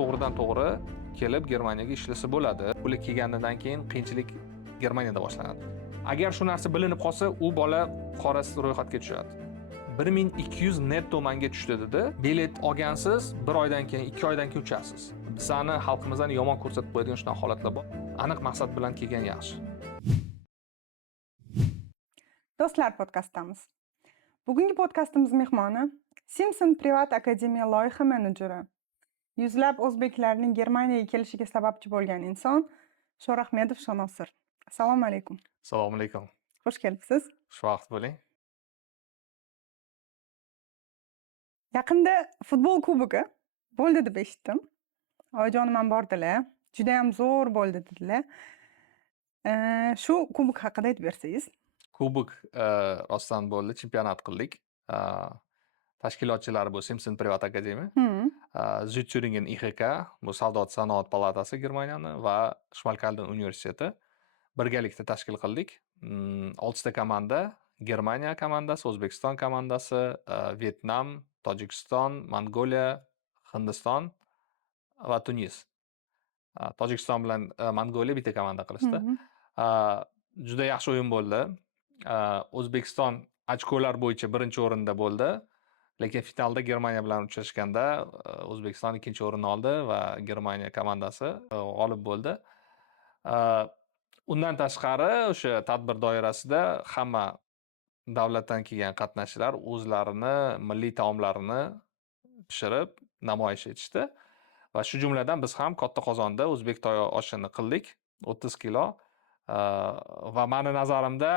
to'g'ridan to'g'ri kelib Germaniyaga ishlasa bo'ladi. Ular kelganidan keyin qiyinchilik Germaniyada boshlanadi. Agar shu narsa bilinib qolsa, u bola qora ro'yxatga tushadi. 1200 netto manga tushdi dedi. Bilet olgansiz, 1 oydan keyin, 2 oydan keyin uchasiz. Bizani xalqimizni yomon ko'rsatib qo'yadigan shunaqa holatlar bor. Aniq maqsad bilan kelgan yaxshi. Do'stlar, podkastdamiz. Bugungi podkastimiz mehmoni Simpson Privat Akademiya loyiha menejeri, yuzlab o'zbeklarning Germaniyaga kelishiga sababchi bo'lgan inson Sho'rahmedov Shonosir. Assalomu alaykum. Assalomu alaykum. Xush kelibsiz. Xushvaqt bo'ling. Yaqinda futbol kubogi bo'ldi deb eshitdim. Oyijonim ham bordilar. Juda ham zo'r bo'ldi dedilar. Shu kubok haqida aytib bersangiz. Kubok rostdan bo'ldi, chempionat qildik. Tashkilotchilari bu Simpson Privat Akademiya, Südthüringen IHK, bu Savdot sanoat palatasi Germaniyani va Schmalkalden universiteti birgalikda tashkil qildik. 6 ta komanda, Germaniya komandasi, O'zbekiston komandasi, Vyetnam, Tojikiston, Mongoliya, Hindiston va Tunis. Tojikiston bilan Mongoliya bitta komanda qilishdi. Juda yaxshi o'yin bo'ldi. O'zbekiston ochkolar bo'yicha birinchi o'rinda bo'ldi. Lekin finalda Germaniya bilan uchrashganda O'zbekiston ikkinchi o'rinni oldi va Germaniya komandasi g'olib bo'ldi. Undan tashqari o'sha tadbir doirasida hamma davlatdan kelgan qatnashchilar o'zlarini milliy taomlarini pishirib namoyish etishdi. Va shu jumladan biz ham katta qozonda o'zbek to'y oshini qildik, 30 kilo. Va meni nazarimda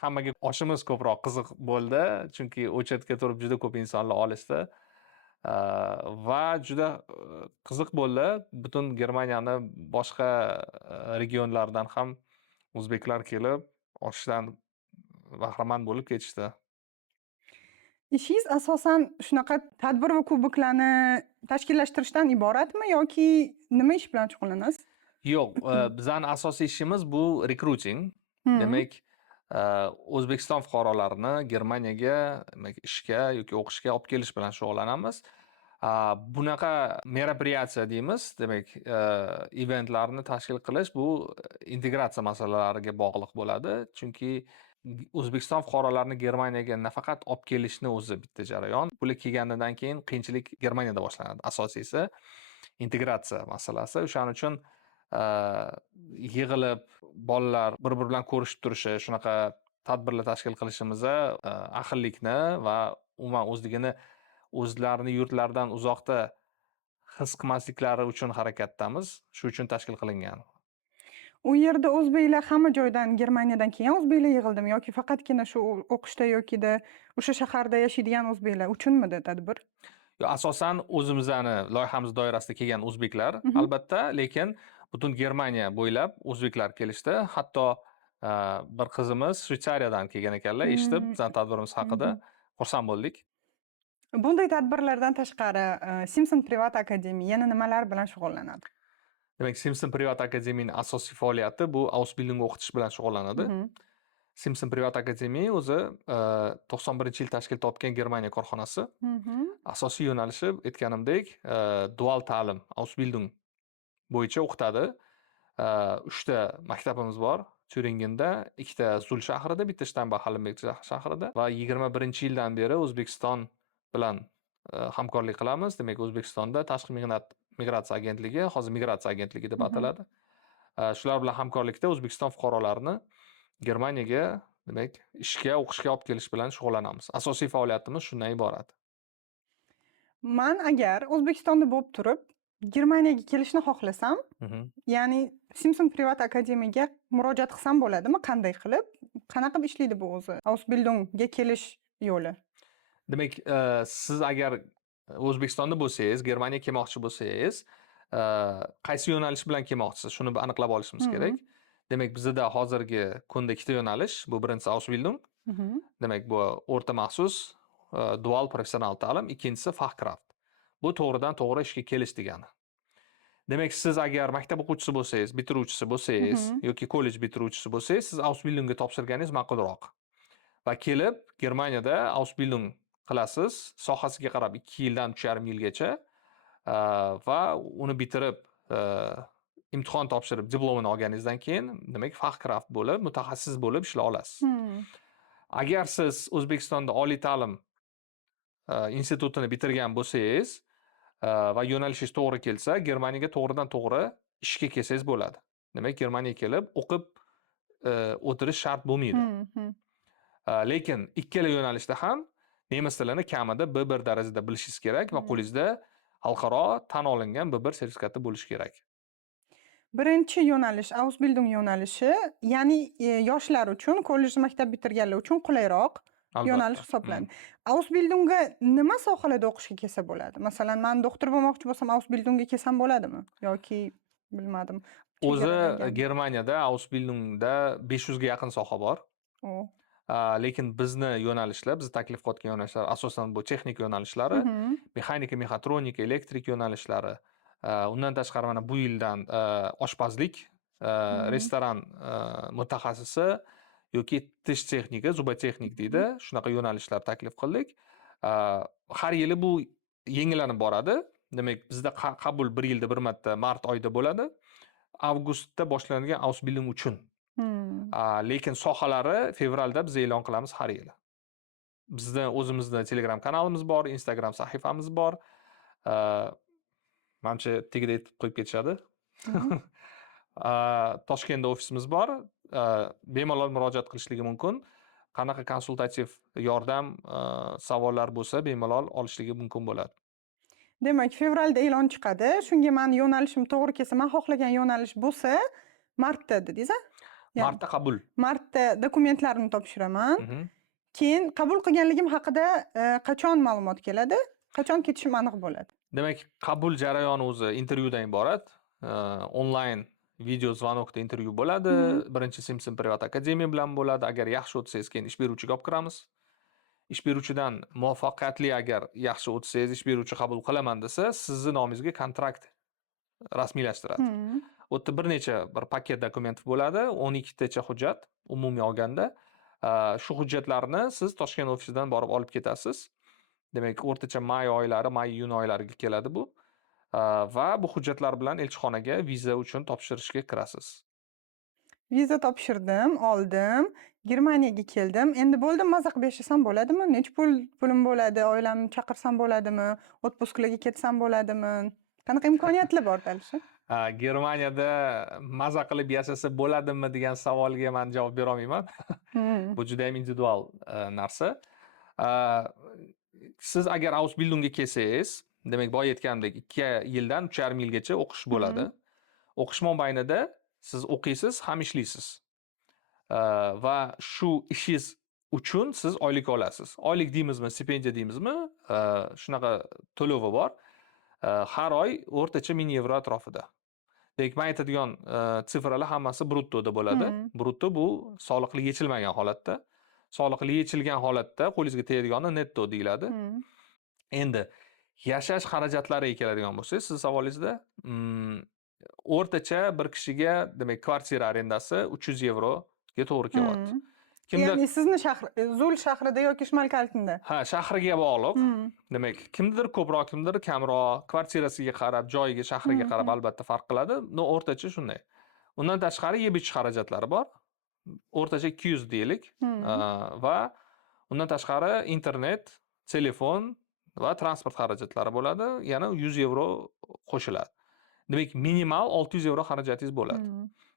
hammaga oshimiz ko'proq qiziq bo'ldi, chunki o'chatga turib juda ko'p insonlar olishdi. Va juda qiziq bo'ldi. Butun Germaniyani boshqa regionlaridan ham o'zbeklar kelib, oshdan bahramand bo'lib ketishdi. Ishingiz asosan shunaqa tadbir va kuboklarni tashkillashtirishdan iboratmi yoki nima ish bilan shug'ullanasiz? Yo'q, bizning asosiy ishimiz bu recruiting. Demak, O'zbekiston fuqarolarini Germaniyaga ishga yoki o'qishga olib kelish bilan shug'ullanamiz. Bunaqa meropриятия deymiz, demak, eventlarni tashkil qilish bu integratsiya masalalariga bog'liq bo'ladi, chunki O'zbekiston fuqarolarini Germaniyaga nafaqat olib kelishni o'zi bitta jarayon. Bular kelganidan keyin qiyinchilik Germaniyada boshlanadi. Asosiysi integratsiya masalasi. O'shaning uchun yig'ilib bolalar bir-biri bilan ko'rishib turishi, shunaqa tadbirlar tashkil qilishimiz ahillikni va umuman o'zlarini yurtlaridan uzoqda his qilmasliklari uchun harakatdamiz. Shu uchun tashkil qilingan. U yerda o'zbeklar hamma joydan Germaniyadan kelgan o'zbeklar yig'ildimi yoki faqatgina shu o'qishda yokida o'sha shaharda yashaydigan o'zbeklar uchunmidi tadbir? Asosan o'zimizning loyihamiz doirasida kelgan o'zbeklar, albatta, lekin butun Germaniya bo'ylab o'zbeklar kelishdi. Hatto bir qizimiz Shveysariyadan kelgan ekanlar, eshitib bizning tadbirimiz haqida xursand bo'ldik. Bunday tadbirlardan tashqari Simpson Privat Akademiya yana nimalar bilan shug'ullanadi? Demak, Simpson Privat Akademiyaning asosiy faoliyati bu Ausbildung o'qitish bilan shug'ullanadi. Simpson Privat Akademiya o'zi 91-yil tashkil topgan Germaniya korxonasi. Asosiy yo'nalishi aytganimdek, dual ta'lim, Ausbildung bo'yicha o'qitadi. 3 ta maktabimiz bor. Tyuringenda, 2 ta Zul shahrida, bitta Steinbach-Hallenberg shahrida va 21-yildan beri O'zbekiston bilan hamkorlik qilamiz. Demak, O'zbekistonda tashqi mehnat migratsiya agentligi, hozir migratsiya agentligi deb ataladi. Shular bilan hamkorlikda O'zbekiston fuqarolarini Germaniyaga, demak, ishga, o'qishga olib kelish bilan shug'ullanamiz. Asosiy faoliyatimiz shundan iborat. Men agar O'zbekistonda bo'lib turib, Germaniyaga kelishni xohlasam, ya'ni Simpson Privat Akademiyaga murojaat qilsam bo'ladimi? Qanday qilib? Qanaqa ishlaydi bu o'zi? Ausbildungga kelish yo'li. Demak, siz agar O'zbekistonda bo'lsangiz, Germaniyaga kelmoqchi bo'lsangiz, qaysi yo'nalish bilan kelmoqchisiz? Shuni aniqlab olishimiz kerak. Demak, bizda hozirgi kunda 2 ta yo'nalish. Bu birinchisi Ausbildung. Demak, bu o'rta maxsus dual professional ta'lim, ikkinchisi Fachkraft. Bu to'g'ridan to'g'ri ishga kelish degani. Demak, siz agar maktab o'quvchisi bo'lsangiz, bitiruvchisi bo'lsangiz yoki kollej bitiruvchisi bo'lsangiz, siz Ausbildungga topshirganingiz ma'qulroq. Va kelib Germaniyada Ausbildung qilasiz, sohasiga qarab 2 yildan 3,5 yilgacha Va uni bitirib imtihon topshirib diplomini olganingizdan keyin demak faxkraft bo'lib, mutaxassis bo'lib ishlay olasiz. Agar siz O'zbekistonda oliy ta'lim institutini bitirgan bo'lsangiz va yo'nalishingiz to'g'ri kelsa, Germaniyaga to'g'ridan to'g'ri ishga kelsangiz bo'ladi. Demak, Germaniyaga kelib o'qib o'tirish shart bo'lmaydi. Lekin ikkala yo'nalishda ham nemis tilini kamida B1 darajada bilishingiz kerak va qo'lingizda xalqaro tan olingan B1 sertifikati bo'lishi kerak. Birinchi yo'nalish Ausbildung yo'nalishi, ya'ni yoshlar uchun, kollej maktab bitirganlar uchun qulayroq yo'nalish hisoblanadi. Ausbildungga nima sohalarda o'qishga kelsa bo'ladi? Masalan, men doktor bo'lmoqchi bo'lsam, Ausbildungga kelsam bo'ladimi? Yoki bilmadim. O'zi Germaniyada Ausbildungda 500 ga yaqin soha bor. Lekin bizni yo'nalishlar, biz taklif qilayotgan yo'nalishlar asosan bu texnik yo'nalishlari, mexanika, mexatronika, elektrik yo'nalishlari. Undan tashqari mana bu yildan oshpazlik, restoran mutaxassisi yoki tish texnika, zubotexnik deydi, shunaqa yo'nalishlar taklif qildik. Har yili bu yangilanib boradi. Demak, bizda qabul 1 yilda bir marta mart oyida bo'ladi. Avgustda boshlanadigan Ausbildung uchun. Lekin sohalari fevralda biz e'lon qilamiz har yili. Bizda o'zimizda Telegram kanalimiz bor, Instagram sahifamiz bor. Manimcha tegida aytib qo'yib ketishadi. Toshkentda ofisimiz bor. Bemalol murojaat qilishligi mumkin. Qanaqa konsultativ yordam, savollar bo'lsa, bemalol olishligi mumkin bo'ladi. Demak, fevralda e'lon chiqadi. Shunga men yo'nalishim to'g'ri kelsa, men xohlagan yo'nalish bo'lsa, martda dedingiz-a? Martda qabul. Martda dokumentlarimni topshiraman. Keyin qabul qilganligim haqida qachon ma'lumot keladi? Qachon ketishim aniq bo'ladi? Demak, qabul jarayoni o'zi intervyudan iborat. Onlayn video zvanokda intervyu bo'ladi. Birinchi Simpson Privat Akademiya bilan bo'ladi. Agar yaxshi o'tsangiz, keyin ish beruvchiga olib kiramiz. Ish beruvchidan muvaffaqiyatli agar yaxshi o'tsangiz, ish beruvchi qabul qilaman desa, sizni nomingizga kontrakt rasmiylashtiradi. U yerda bir necha paket dokument bo'ladi, 12 tacha hujjat umumiy olganda. Shu hujjatlarni siz Toshkent ofisidan borib olib ketasiz. Demak, o'rtacha may oylari, may-iyun oylariga keladi bu. Va bu hujjatlar bilan elchixonaga viza uchun topshirishga kirasiz. Viza topshirdim, oldim, Germaniyaga keldim. Endi bo'ldim, maza qilib yashasam bo'ladimi? Necha pulim bo'ladi? Oilamni chaqirsam bo'ladimi? Otpusklarga ketsam bo'ladimi? Qanaqa imkoniyatlar bor dalishi? Germaniyada maza qilib yashasa bo'ladimi degan savolga men javob bera olmayman. Bu juda ham individual narsa. Siz agar Ausbildungga kelsangiz, demak, boya aytganimdek 2 yildan 3,5 yilgacha o'qish bo'ladi. O'qish mobaynida siz o'qiysiz, ham ishlaysiz. Va shu ishingiz uchun siz oylik olasiz. Oylik deymizmi, stipendiya deymizmi? Shunaqa to'lovi bor. Har oy o'rtacha 1000 yevro atrofida. Demak, men aytadigan sifralar hammasi bruttoda bo'ladi. Brutto bu soliqli yechilmagan holatda. Soliqli yechilgan holatda qo'lingizga tegadigani netto deyiladi. Endi yashash xarajatlariga keladigan bo'lsak, siz savolingizda o'rtacha bir kishiga, demak, kvartira arendasi 300 yevroga to'g'ri kelyapti. Ya'ni sizni Zul shahrida yoki Shmalkaltinda? Ha, shahriga bog'liq. Demak, kimdir ko'proq, kimdir kamroq, kvartirasiga qarab, joyiga, shahriga qarab albatta farq qiladi. O'rtacha shunday. Undan tashqari yeb-ichish xarajatlari bor. O'rtacha 200 deylik. Va undan tashqari internet, telefon va transport xarajatlari bo'ladi. Yana 100 yevro qo'shiladi. Demak, minimal 600 yevro xarajatingiz bo'ladi.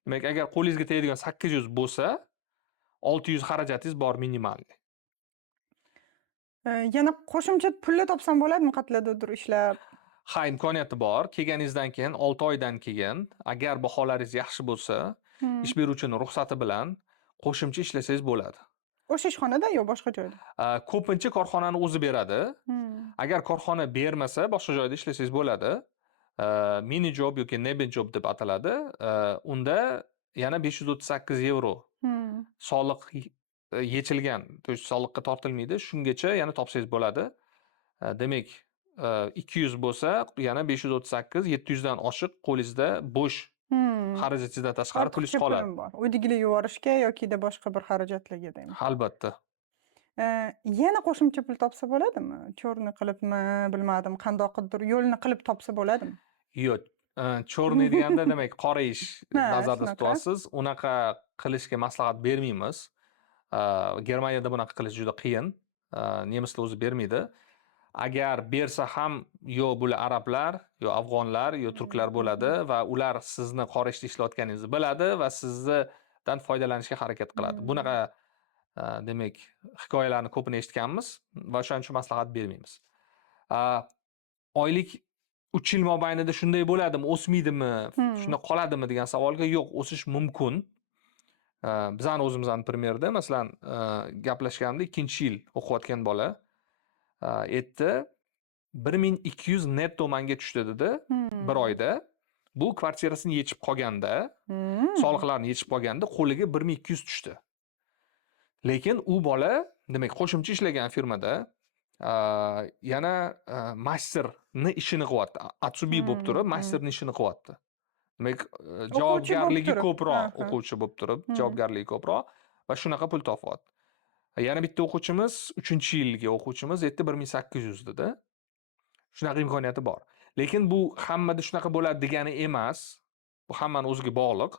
Demak, agar qo'lingizga tegadigan 800 bo'lsa, 600 xarajatingiz bor minimal. Yana qo'shimcha pulni topsam bo'ladimi qayerdadir ishlab? Ha, imkoniyati bor. Kelganingizdan keyin 6 oydan keyin agar baholaringiz yaxshi bo'lsa, ish beruvchining ruxsati bilan qo'shimcha ishlasangiz bo'ladi. O'sha ishxonada yo boshqa joyda? Ko'pincha korxonani o'zi beradi. Agar korxona bermasa, boshqa joyda ishlasangiz bo'ladi. Mini job yoki neben job deb ataladi. Unda yana 538 yevro soliq yechilgan, to есть soliqqa tortilmaydi. Shungacha yana topsangiz bo'ladi. Demak, 200 bo'lsa, yana 538, 700 dan oshiq qo'lingizda bo'sh xarajatingizdan tashqari pulingiz qoladi. Uydagilar yuborishga yoki boshqa bir xarajatlarga deymi? Albatta. Yana qo'shimcha pul topsa bo'ladimi? Cho'rni qilibmi, bilmadim, qandoqdir yo'lni qilib topsa bo'ladimi? Yo'q. Chorniy deganda demak qora ish Ha, nazarda shunaqa. tutyapsiz. Unaqa qilishga maslahat bermaymiz. Germaniyada bunaqa qilish juda qiyin. Nemislar o'zi bermaydi. Agar bersa ham yo bular arablar, yo afg'onlar, yo turklar bo'ladi va ular sizni qora ishda ishlayotganingizni biladi va sizdan foydalanishga harakat qiladi. Bunaqa demak hikoyalarni ko'pini eshitganmiz va o'shaning uchun maslahat bermaymiz. Oylik 3 yil mobaynida shunday bo'ladimi, o'smaydimi, shunday qoladimi degan savolga yo'q, o'sish mumkin. Bizani o'zimizni primerda masalan gaplashganda 2-yil o'qiyotgan bola aytdi 1200 netto manga tushdi dedi bir oyda. Bu kvartirasini yechib qolganda, soliqlarni yechib qolganda qo'liga 1200 tushdi. Lekin u bola demak qo'shimcha ishlagan firmada yana masterni ishini qilyapti. Atsubi bo'lib turib, masterni ishini qilyapti. Demak, javobgarligi ko'proq, o'quvchi bo'lib turib, javobgarligi ko'proq va shunaqa pul topyapti. Yana bitta o'quvchimiz, 3-yilgi o'quvchimiz aytdi 1800 dedi. Shunaqa imkoniyati bor. Lekin bu hammada shunaqa bo'ladi degani emas. Bu hammani o'ziga bog'liq.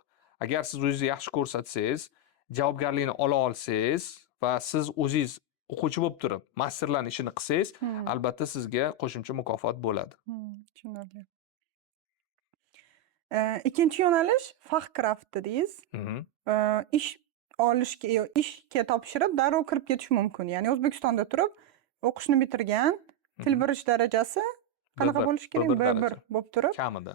Agar siz o'zingizni yaxshi ko'rsatsangiz, javobgarlikni ola olsangiz va siz o'zingiz o'quvchi bo'lib turib, masterlarning ishini qilsangiz, albatta sizga qo'shimcha mukofot bo'ladi. Tushunarli. Ikkinchi yo'nalish Fachkraft dedingiz. Ish olishga, ishga topshirib darrov kirib ketish mumkin. Ya'ni O'zbekistonda turib, o'qishni bitirgan, til bilish darajasi qanaqa bo'lishi kerak? B1 bo'lib turib. Kamida.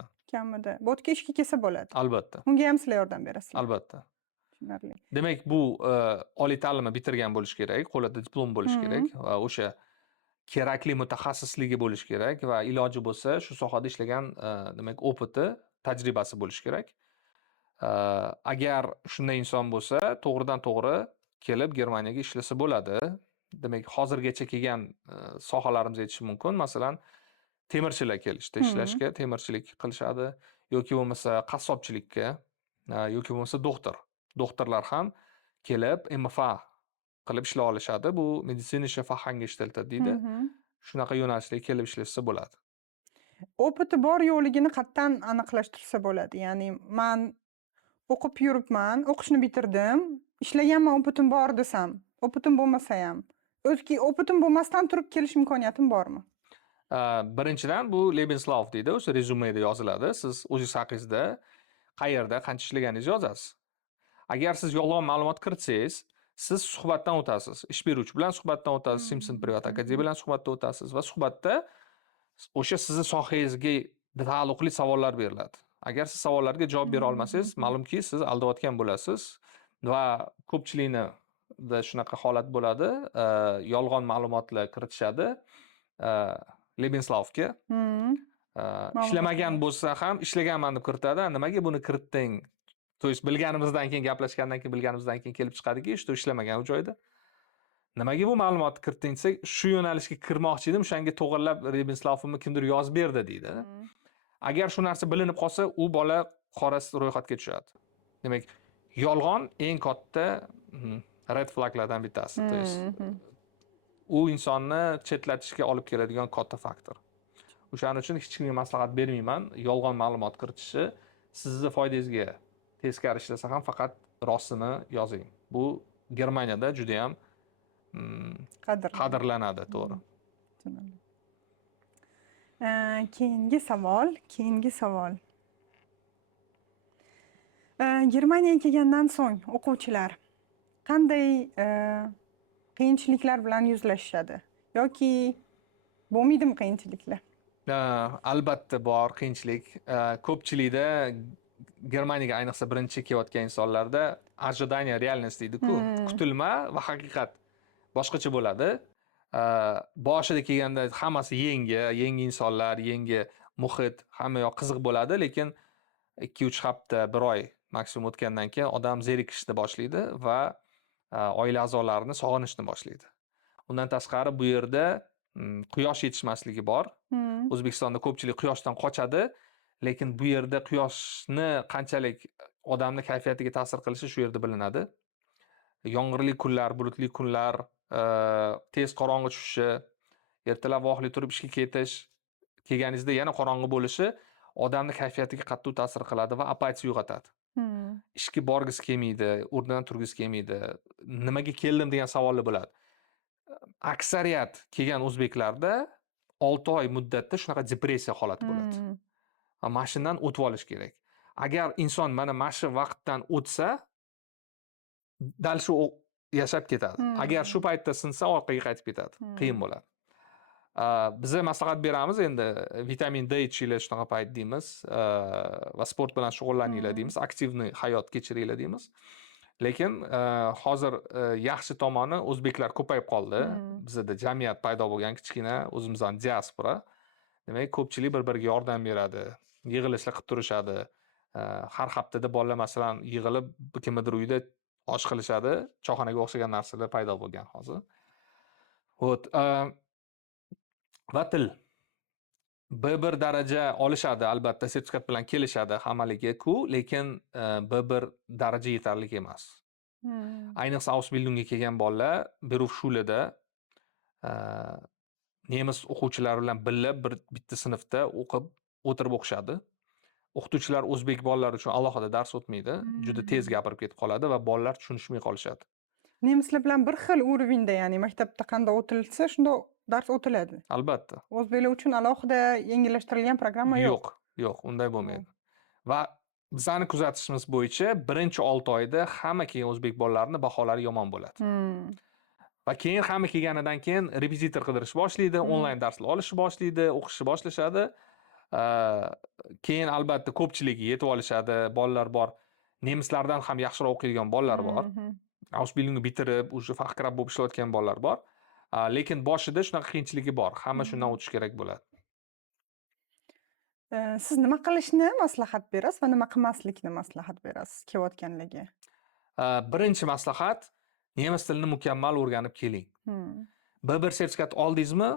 Bu yerga ishga kelsa bo'ladi. Albatta. Unga ham sizlar yordam berasizlar. Albatta. Tushunarli. Demak, bu oliy ta'limni bitirgan bo'lish kerak, qo'lida diplom bo'lish kerak va o'sha kerakli mutaxassisligi bo'lish kerak va iloji bo'lsa shu sohada ishlagan demak opiti, tajribasi bo'lish kerak. Agar shunday inson bo'lsa, to'g'ridan to'g'ri kelib Germaniyaga ishlasa bo'ladi. Demak, hozirgacha kelgan sohalarimiz aytish mumkin. Masalan, temirchilar kelishdi ishlashga, temirchilik qilishadi yoki bo'lmasa qassobchilikka yoki bo'lmasa doktorlar ham kelib MFA qilib ishlay olishadi. Bu medizinische Fachangestellte deydi. Shunaqa yo'nalishda kelib ishlashsa bo'ladi. Opiti bor yo'qligini qayerdan aniqlashtirsa bo'ladi? Ya'ni men o'qib yuribman, o'qishni bitirdim, ishlaganman, opitim bor desam, opitim bo'lmasa ham, o'zki opitim bo'lmasdan turib kelish imkoniyatim bormi? Birinchidan bu Lebenslauf deydi, o'sha rezumeda yoziladi. Siz o'zingiz haqingizda qayerda, qancha ishlaganingizni yozasiz. Agar siz yolg'on ma'lumot kiritsangiz, siz suhbatdan o'tasiz. Ish beruvchi bilan suhbatdan o'tasiz, Simpson Privat Akademiya bilan suhbatda o'tasiz va suhbatda o'sha sizning sohangizga taalluqli savollar beriladi. Agar siz savollarga javob bera olmasangiz, ma'lumki siz aldayotgan bo'lasiz va ko'pchilikni shunaqa holat bo'ladi, yolg'on ma'lumotlar kiritishadi Lebenslaufga. Ishlamagan bo'lsa ham ishlaganman deb kiritadi. Nimaga buni kiritding? To есть bilganimizdan keyin gaplashgandan keyin bilganimizdan keyin kelib chiqadiki, ishlamagan u joyda. Nimaga bu ma'lumotni kiritding desak, shu yo'nalishga kirmoqchi edim, o'shanga to'g'irlab Lebenslaufimni kimdir yozib berdi deydi. Agar shu narsa bilinib qolsa, u bola qora ro'yxatga tushadi. Demak, yolg'on eng katta red flaglardan bittasi. To есть u insonni chetlatishga olib keladigan katta faktor. O'shaning uchun hech kimga maslahat bermayman. Yolg'on ma'lumot kiritishi sizni foydangizga teskari ishlasa ham faqat rostini yozing. Bu Germaniyada juda ham qadrlanadi, to'g'ri. Keyingi savol. Germaniyaga kelgandan so'ng o'quvchilar qanday qiyinchiliklar bilan yuzlashishadi yoki bo'lmaydimi qiyinchiliklar? Albatta bor qiyinchilik. Ko'pchilikda Germaniyaga ayniqsa birinchi kelayotgan insonlarda ожидание реальность deydi-ku, kutilma va haqiqat boshqacha bo'ladi. Boshida kelganda hammasi yangi insonlar, yangi muhit, hamma yoq qiziq bo'ladi, lekin 2-3 hafta, 1 oy maksimum o'tgandan keyin odam zerikishni boshlaydi va oila a'zolarini sog'inishni boshlaydi. Undan tashqari bu yerda quyosh yetishmasligi bor. O'zbekistonda ko'pchilik quyoshdan qochadi, lekin bu yerda quyoshni qanchalik odamni kayfiyatiga ta'sir qilishi shu yerda bilinadi. Yomg'irli kunlar, bulutli kunlar tez qorong'i tushishi, ertalab vohli turib ishga ketish, kelganingizda yana qorong'i bo'lishi odamni kayfiyatiga qattiq ta'sir qiladi va apatiya uyg'otadi. Ishga borgisi kelmaydi, o'rnidan turgisi kelmaydi, nimaga keldim degan savollar bo'ladi. Aksariyat kelgan o'zbeklarda 6 oy muddatda shunaqa depressiya holati bo'ladi. Mana shundan o'tib olish kerak. Agar inson mana shu vaqtdan o'tsa, dal shu yashab ketadi. Agar shu paytda sinsa, orqaga qaytib ketadi. Qiyin bo'ladi. Biza maslahat beramiz endi vitamin D ichinglar shunaqa payt deymiz va sport bilan shug'ullaninglar deymiz, aktivniy hayot kechiringlar deymiz. Lekin hozir yaxshi tomoni o'zbeklar ko'payib qoldi. Bizda jamiyat paydo bo'lgan kichkina o'zimizning diaspora. Demak, ko'pchilik bir-biriga yordam beradi, yig'ilishlar qilib turishadi. Har haftada bolalar masalan yig'ilib kimnidir uyida osh qilishadi, choyxonaga o'xshagan narsalar paydo bo'lgan hozir. Va til. B1 daraja olishadi, albatta sertifikat bilan kelishadi hammaligiku, lekin B1 daraja yetarli emas. Ayniqsa Ausbildungga kelgan bolalar Berufsschuleda nemis o'quvchilar bilan birga bitta sinfda o'qib o'tirib o'qishadi. O'qituvchilar o'zbek bolalar uchun alohida dars o'tmaydi, juda tez gapirib ketib qoladi va bolalar tushunishmay qolishadi. Nemislar bilan bir xil urovenda, ya'ni maktabda qanday o'tilsa, shunda dars o'tiladi. Albatta. O'zbeklar uchun alohida yengillashtirilgan programma yo'q. Yo'q, unday bo'lmaydi. Va bizning kuzatishimiz bo'yicha birinchi 6 oyda hamma kelgan o'zbek bolalarining baholari yomon bo'ladi. Va keyin hamma kelganidan keyin repetitor qidirish boshlaydi, onlayn darslar olishni boshlaydi, o'qishni boshlashadi. Keyin albatta ko'pchiligi yetib olishadi, bolalar bor. Nemislardan ham yaxshiroq o'qiydigan bolalar bor. Ausbildungni bitirib, o'sha fahkrab bo'lib ishlayotgan bolalar bor. Lekin boshida shunaqa qiyinchiligi bor. Hamma shundan o'tish kerak bo'ladi. Siz nima qilishni maslahat berasiz va nima qilmaslikni maslahat berasiz kelayotganlarga? Birinchi maslahat, nemis tilini mukammal o'rganib keling. B1 sertifikat oldingizmi,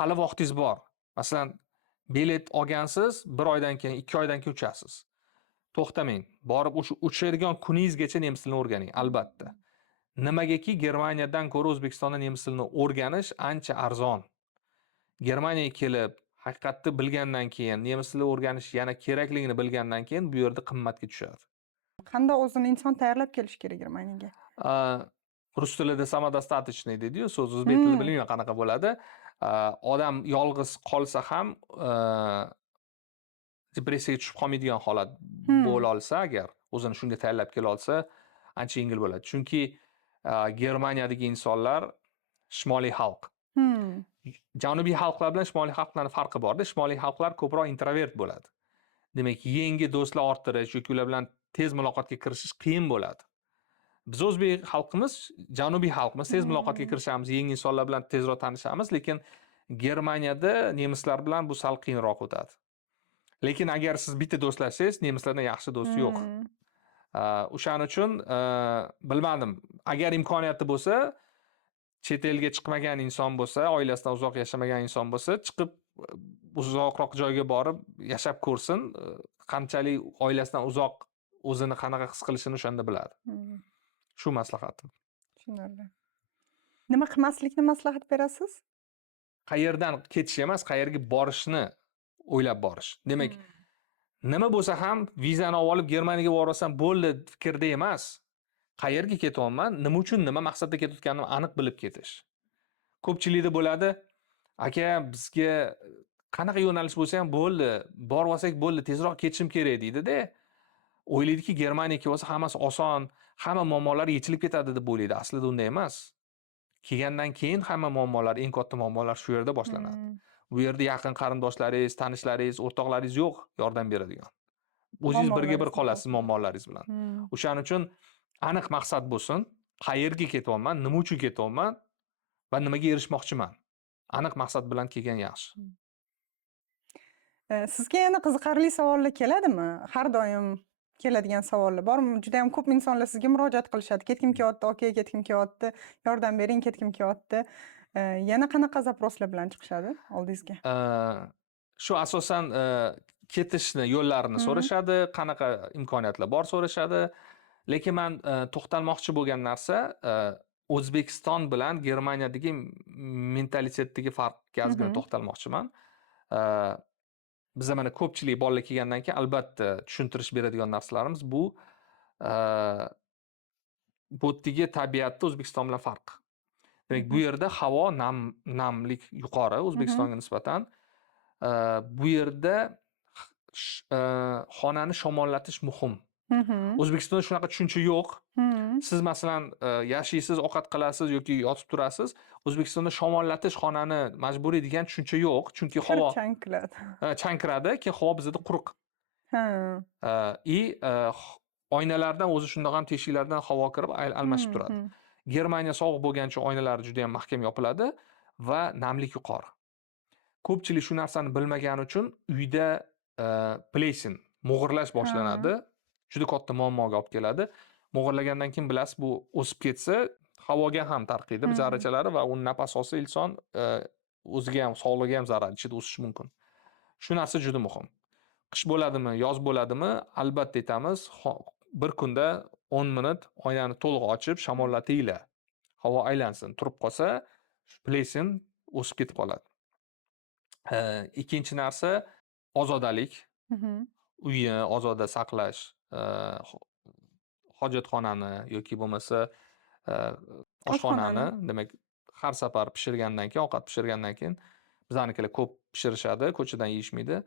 hali vaqtingiz bor. Masalan, bilet olgansiz, 1 oydan keyin, 2 oydan keyin uchasiz. To'xtamang. Borib o'sha uchadigan kuningizgacha nemis tilini o'rganing, albatta. Nimagaki Germaniyadan ko'ra O'zbekistonda nemis tilini o'rganish ancha arzon. Germaniyaga kelib, haqiqatni bilgandan keyin, nemis tilini o'rganish yana kerakligini bilgandan keyin bu yerda qimmatga tushadi. Qanday o'zini inson tayyorlab kelish kerak Germaniyaga? Rus tilida samodostatochniy deydi-yu, so'z o'zbek tilida bilmayman qanaqa bo'ladi. Odam yolg'iz qolsa ham depressiyaga tushib qolmaydigan holat bo'la olsa, agar o'zini shunga tayyorlab kela olsa, ancha yengil bo'ladi. Chunki Germaniyadagi insonlar shimoliy xalq. Janubiy xalqlar bilan shimoliy xalqlarning farqi bor-da. Shimoliy xalqlar ko'proq introvert bo'ladi. Demak, yangi do'stlar orttirish yoki ular bilan tez muloqotga kirishish qiyin bo'ladi. Biz o'zbek xalqimiz, janubiy xalqimiz, tez muloqotga kirishamiz, yangi insonlar bilan tezroq tanishamiz, lekin Germaniyada nemislar bilan bu sal qiyinroq o'tadi. Lekin agar siz bitta do'stlashingiz, nemislardan yaxshi do'st yo'q. O'shaning uchun bilmadim, agar imkoniyati bo'lsa, chet elga chiqmagan inson bo'lsa, oilasidan uzoq yashamagan inson bo'lsa, chiqib uzoqroq joyga borib yashab ko'rsin, qanchalik oilasidan uzoq o'zini qanaqa his qilishini o'shanda biladi. Shu maslahatim. Tushunarli. Nima qilmaslikni maslahat berasiz? Qayerdan ketish emas, qayerga borishni o'ylab borish. Demak, nima bo'lsa ham vizani olib Germaniyaga borsam bo'ldi fikrda emas. Qayerga ketyapman, nima uchun, nima maqsadda ketayotganimni aniq bilib ketish. Ko'pchilikda bo'ladi, aka bizga qanaqa yo'nalish bo'lsa ham bo'ldi, borib olsak bo'ldi, tezroq ketishim kerak deydi-da. O'ylaydiki, Germaniyaga kelsa hammasi oson, hamma muammolar yechilib ketadi deb o'ylaydi. Aslida unday emas. Kelgandan keyin hamma muammolar, eng katta muammolar shu yerda boshlanadi. Bu yerda yaqin qarindoshlaringiz, tanishlaringiz, o'rtoqlaringiz yo'q yordam beradigan. O'zingiz birga bir qolasiz muammolaringiz bilan. O'shaning uchun aniq maqsad bo'lsin, qayerga ketyapman, nima uchun ketyapman va nimaga erishmoqchiman. Aniq maqsad bilan kelgan yaxshi. Sizga yana qiziqarli savollar keladimi? Har doim keladigan savollar bormi? Juda ham ko'p insonlar sizga murojaat qilishadi. Ketkim kelyapti, aka, ketkim kelyapti, yordam bering, ketkim kelyapti. Yana qanaqa zaproslar bilan chiqishadi oldingizga? Shu asosan ketishni yo'llarini so'rashadi, qanaqa imkoniyatlar bor so'rashadi. Lekin men to'xtalmoqchi bo'lgan narsa, O'zbekiston bilan Germaniyadagi mentalitetdagi farqga ozgina to'xtalmoqchiman. Bizda mana ko'pchilik bolalar kelgandan keyin albatta tushuntirish beradigan narsalarimiz bu yerdagi tabiatda O'zbekiston bilan farq. Demak, bu yerda havo namlik yuqori O'zbekistonga nisbatan. Bu yerda xonani shamollatish muhim. O'zbekistonda shunaqa tushuncha yo'q. Siz masalan yashaysiz, ovqat qilasiz yoki yotib turasiz. O'zbekistonda shamollatish xonani majburiy degan tushuncha yo'q, chunki havo chankiradi, keyin havo bizda quruq. Oynalardan o'zi shundoq ham teshiklardan havo kirib almashib turadi. Germaniya sovuq bo'lgani uchun oynalari juda ham mahkam yopiladi va namlik yuqori. Ko'pchilik shu narsani bilmagani uchun uyda plesin, mo'g'irlash boshlanadi. Juda katta muammoga olib keladi. Mo'g'irlagandan keyin bilasiz, bu o'sib ketsa, havoga ham tarqaydi zarrachalari va uni nafas olsa inson o'ziga ham, sog'lig'iga ham zarar, ichida o'sishi mumkin. Shu narsa juda muhim. Qish bo'ladimi, yoz bo'ladimi, albatta aytamiz, bir kunda 10 minut oynani to'liq ochib, shamollatinglar. Havo aylansin. Turib qolsa, plesin o'sib ketib qoladi. Ikkinchi narsa ozodalik. Uyni ozoda saqlash, hojatxonani yoki bo'lmasa oshxonani, demak, har safar pishirgandan keyin, ovqat pishirgandan keyin bizanikilar ko'p pishirishadi, ko'chadan yeyishmaydi.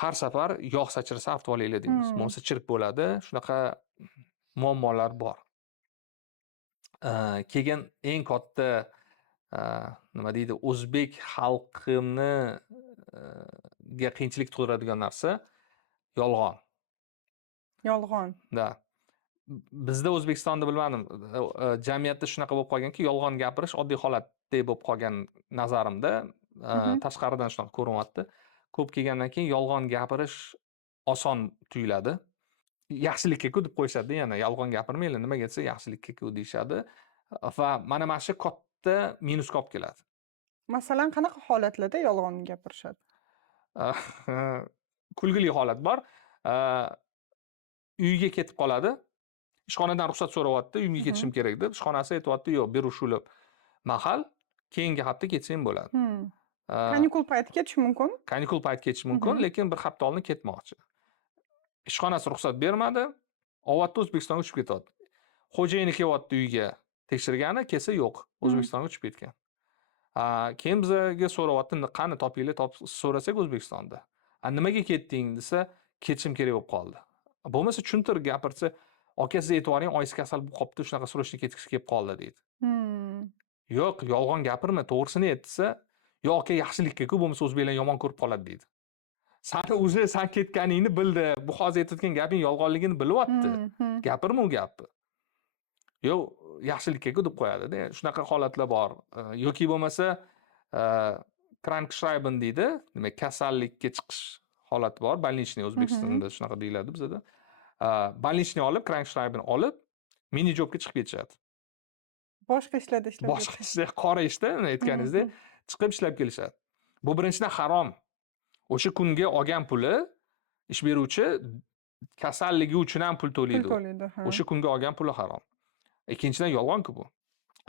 Har safar yog' sachirsa avtovaliylar deymiz. Bo'lmasa chirib bo'ladi. Shunaqa muammolar bor. Keyin eng katta nima deydi, o'zbek xalqini ga qiyinchilik tug'diradigan narsa yolg'on. Yolg'on. Da. Bizda O'zbekistonda bilmadim, jamiyatda shunaqa bo'lib qolganki, yolg'on gapirish oddiy holatdek bo'lib qolgan nazarimda, tashqaridan shunaqa ko'rinyapti. Ko'p kelgandan keyin yolg'on gapirish oson tuyuladi. Yaxshilikka-ku deb qo'yishadi, yana yolg'on gapirmanglar, nimaga desa yaxshilikka-ku deyishadi va mana shu katta minusga olib keladi. Masalan, qanaqa holatlarda yolg'on gapirishadi? Kulgili holat bor. Uyiga ketib qoladi. Ishxonadan ruxsat so'rayapti, uyimga ketishim kerak deb. Ishxonasi aytayapti, yo'q, berishuvli mahal, keyingi hafta ketsang bo'ladi. Kanikul payti ketish mumkin? Kanikul payti ketish mumkin, lekin bir hafta oldin ketmoqchi. Ishxonasi ruxsat bermadi, ovatda O'zbekistonga uchib ketyapti. Xo'jayini kelyapti uyga, tekshirgani, kelsa yo'q, O'zbekistonga uchib ketgan. Keyin bizga so'rayapti, qani topinglar, so'rasak O'zbekistonda. Nimaga ketding desa, ketishim kerak bo'lib qoldi. Bo'lmasa tushuntirib gapirsa, aka siz e'tiboring, oyisi kasal bo'lib qolibdi, shunaqa srochniy ketgisi kelib qoldi deydi. Yo'q, yolg'on gapirma, to'g'risini aytsa, yo'q aka yaxshilikka-ku, bo'lmasa o'zbeklar yomon ko'rib qoladi deydi. Sen ketganingni bildi, bu hozir aytayotgan gaping yolg'onligini bilyapti. Gapirma u gapni. Yo'q, yaxshilikka-ku deb qo'yadi-da. Shunaqa holatlar bor. Yoki bo'lmasa Krankschreiben deydi, demak kasallikka chiqish holati bor. Больничный O'zbekistonda shunaqa deyiladi bizda. Больничный olib, Krankschreiben olib, mini jobga chiqib ketishadi. Boshqa ishlarda ishlab. Boshqa ishlar, qora ishda, aytganingizdek, chiqib ishlab kelishadi. Bu birinchidan harom. O'sha kunga olgan puli ish beruvchi kasalligi uchun ham pul to'laydi. O'sha kunga olgan puli harom. Ikkinchidan yolg'on-ku bu.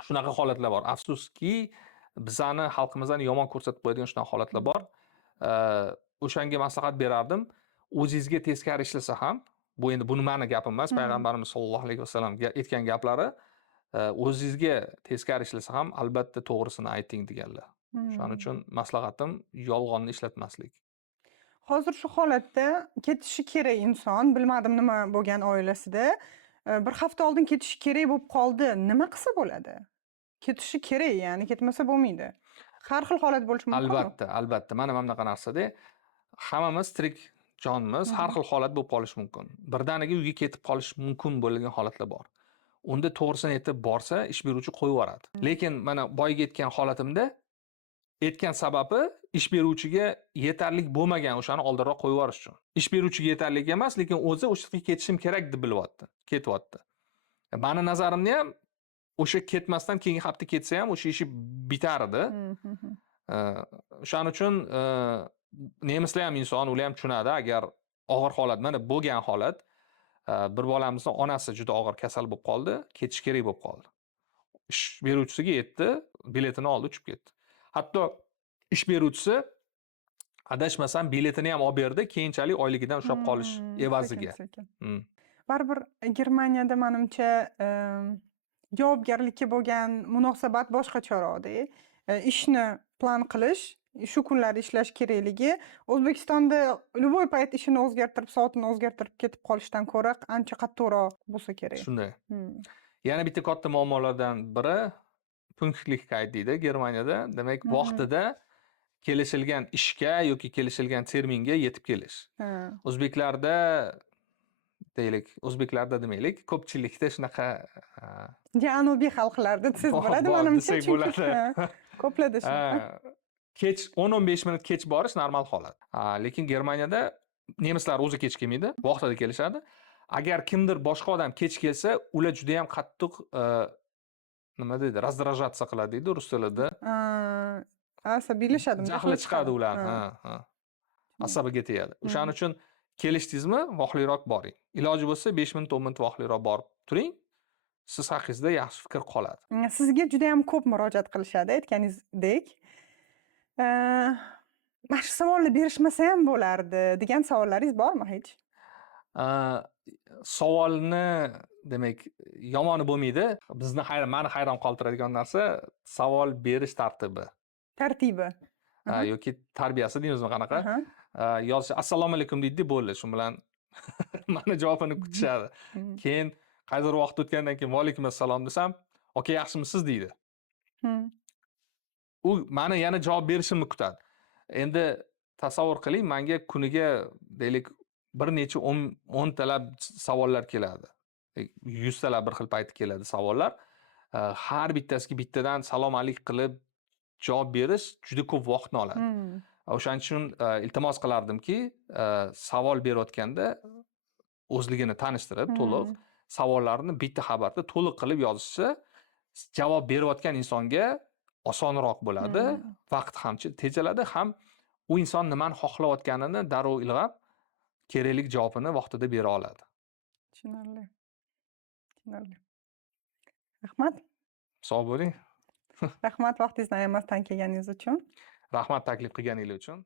Shunaqa holatlar bor. Afsuski, bizani xalqimizni yomon ko'rsatib qo'yadigan shunaqa holatlar bor. O'shanga maslahat berardim. O'zingizga teskari ishlasa ham, bu endi buni meni gapim emas, payg'ambarimiz sollallohu alayhi vasallam aytgan gaplari, o'zingizga teskari ishlasa ham albatta to'g'risini ayting deganlar. Shuning uchun maslahatim yolg'onni ishlatmaslik. Hozir shu holatda ketishi kerak inson, bilmadim nima bo'lgan oilasida, bir hafta oldin ketishi kerak bo'lib qoldi. Nima qilsa bo'ladi? Ketishi kerak, ya'ni ketmasa bo'lmaydi. Har xil holat bo'lishi mumkin. Albatta. Mana bunaqa narsada hammamiz tirik jonimiz, har xil holat bo'lib qolishi mumkin. Birdaniga uyga ketib qolish mumkin bo'lgan holatlar bor. Unda to'g'risini aytib borsa, ish beruvchi qo'yib yuboradi. Lekin mana boyga aytgan holatimda aytgan sababi ish beruvchiga yetarlik bo'lmagan, o'shani oldinroq qo'yib yuborish uchun. Ish beruvchiga yetarlik emas, lekin o'zi o'sha yerga ketishim kerak deb bilyapti, ketyapti. Meni nazarimda ham o'sha ketmasdan keyingi hafta ketsa ham o'sha ishi bitar edi. O'shaning uchun nemislar ham inson, ular ham tushunadi, agar og'ir holat, mana bo'lgan holat, bir bolamizning onasi juda og'ir kasal bo'lib qoldi, ketish kerak bo'lib qoldi. ish beruvchisiga yetdi, biletini oldi, uchib ketdi. Hatto ish beruvchisi adashmasam biletini ham olib berdi, keyinchalik oyligidan ushlab qolish evaziga. Sekin-sekin. Hmm. Baribir Germaniyada menimcha javobgarlikka bo'lgan munosabat boshqacharoqda. Ishni plan qilish, shu kunlari ishlash kerakligi O'zbekistonda любой payt ishini o'zgartirib, soatini o'zgartirib ketib qolishdan ko'ra ancha qattiqroq bo'lsa kerak. Shunday. Hmm. Yana bitta katta muammolardan biri punktlikkeit deydi Germaniyada. Demak, vaqtida kelishilgan ishga yoki kelishilgan terminga yetib kelish. Ha. O'zbeklarda demaylik, ko'pchilikda shunaqa Janubiy xalqlarda siz bor bo'ladi menimcha, desak chunki bo'ladi. ko'plarda shunaqa. Kech 10-15 minut kech borish normal holat. Lekin Germaniyada nemislar o'zi kech kelmaydi, vaqtida kelishadi. Agar kimdir boshqa odam kech kelsa, ular juda ham qattiq nima deydi, razdражаться qiladi deydi rus tilida. Asabiylashadi, Jahli chiqadi ular. Asabiga tegadi. O'shaning uchun kelishdingizmi, vaqtliroq boring. Iloji bo'lsa 5 minut, 10 minut vaqtliroq borib turing. Siz haqingizda yaxshi fikr qoladi. Sizga juda ham ko'p murojaat qilishadi, aytganingizdek. Mana shu savolni berishmasa ham bo'lardi degan savollaringiz bormi hech? Savolni demak yomoni bo'lmaydi. Meni hayron qoldiradigan narsa savol berish tartibi. Tartibi. Yoki tarbiyasi deymizmi qanaqa? Yozish assalomu alaykum deydi, bo'ldi. Shu bilan meni javobini kutishadi. Keyin qaydir vaqt o'tgandan keyin va alaykum assalom desam, "Aka, yaxshimisiz?" deydi. U meni yana javob berishimni kutadi. Endi tasavvur qiling, menga kuniga deylik bir necha 10 talab savollar keladi. 100 talab bir xil paytda keladi savollar. Har bittasiga bittadan salom alik qilib javob berish juda ko'p vaqtni oladi. O'shaning uchun iltimos qilardimki, savol berayotganda o'zligini tanishtirib, to'liq savollarni bitta xabarda to'liq qilib yozishsa, javob berayotgan insonga osonroq bo'ladi, vaqt ham tejaladi, ham u inson nimani xohlayotganini darrov ilg'ab, kerakli javobini vaqtida bera oladi. Tushunarli. Rahmat. Sog' bo'ling. Rahmat vaqtingizni ayamasdan kelganingiz uchun. Rahmat taklif qilganingiz uchun.